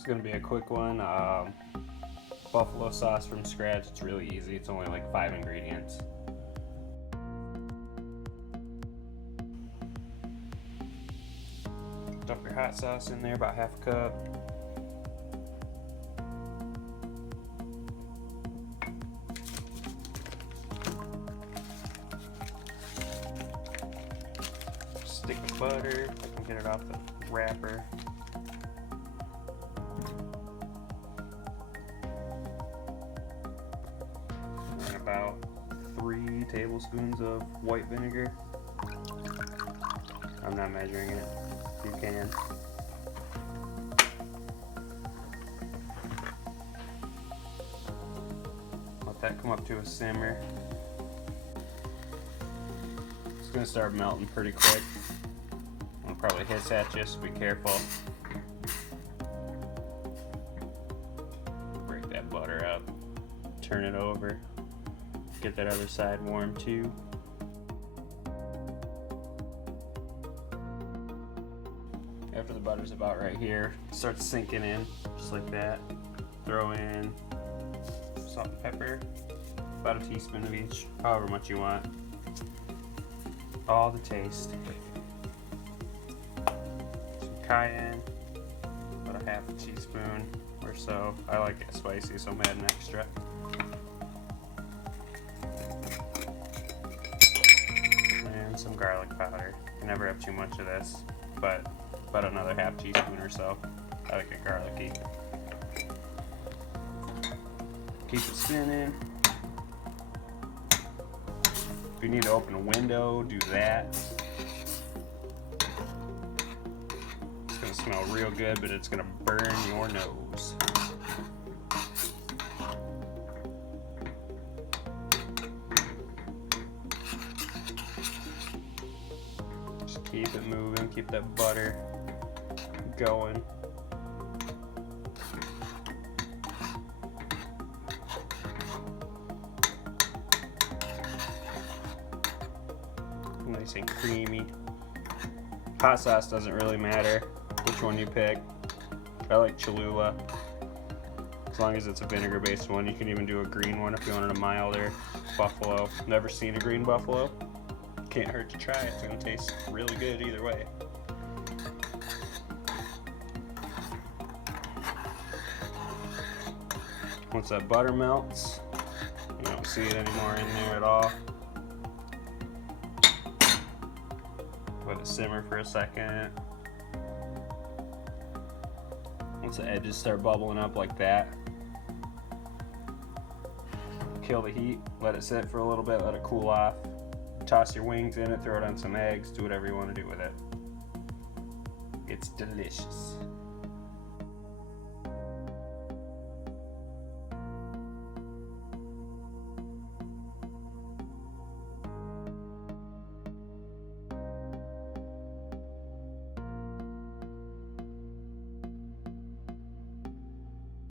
It's gonna be a quick one. Buffalo sauce from scratch. It's really easy. It's only like 5 ingredients. Dump your hot sauce in there, about half a cup. Stick of butter. I can get it off the wrapper. And about 3 tablespoons of white vinegar. I'm not measuring it. You can. Let that come up to a simmer. It's gonna start melting pretty quick. It'll probably hiss at you, so be careful. Break that butter up. Turn it over. Get that other side warm too. After the butter's about right here, starts sinking in, just like that. Throw in salt and pepper, about a teaspoon of each, however much you want. All the taste. Some cayenne, about a half a teaspoon or so. I like it spicy, so I'm adding extra. And some garlic powder. You never have too much of this, but about another half teaspoon or so. I like it garlicky. Keep it spinning. If you need to open a window, do that. It's gonna smell real good, but it's gonna burn your nose. Just keep it moving, keep that butter going. Nice and creamy. Hot sauce doesn't really matter which one you pick. I like Cholula. As long as it's a vinegar-based one. You can even do a green one if you wanted a milder. Buffalo. Never seen a green buffalo. Can't hurt to try it. It's gonna taste really good either way. Once that butter melts, you don't see it anymore in there at all. Let it simmer for a second. Once the edges start bubbling up like that, kill the heat, let it sit for a little bit, let it cool off. Toss your wings in it, throw it on some eggs, do whatever you want to do with it. It's delicious.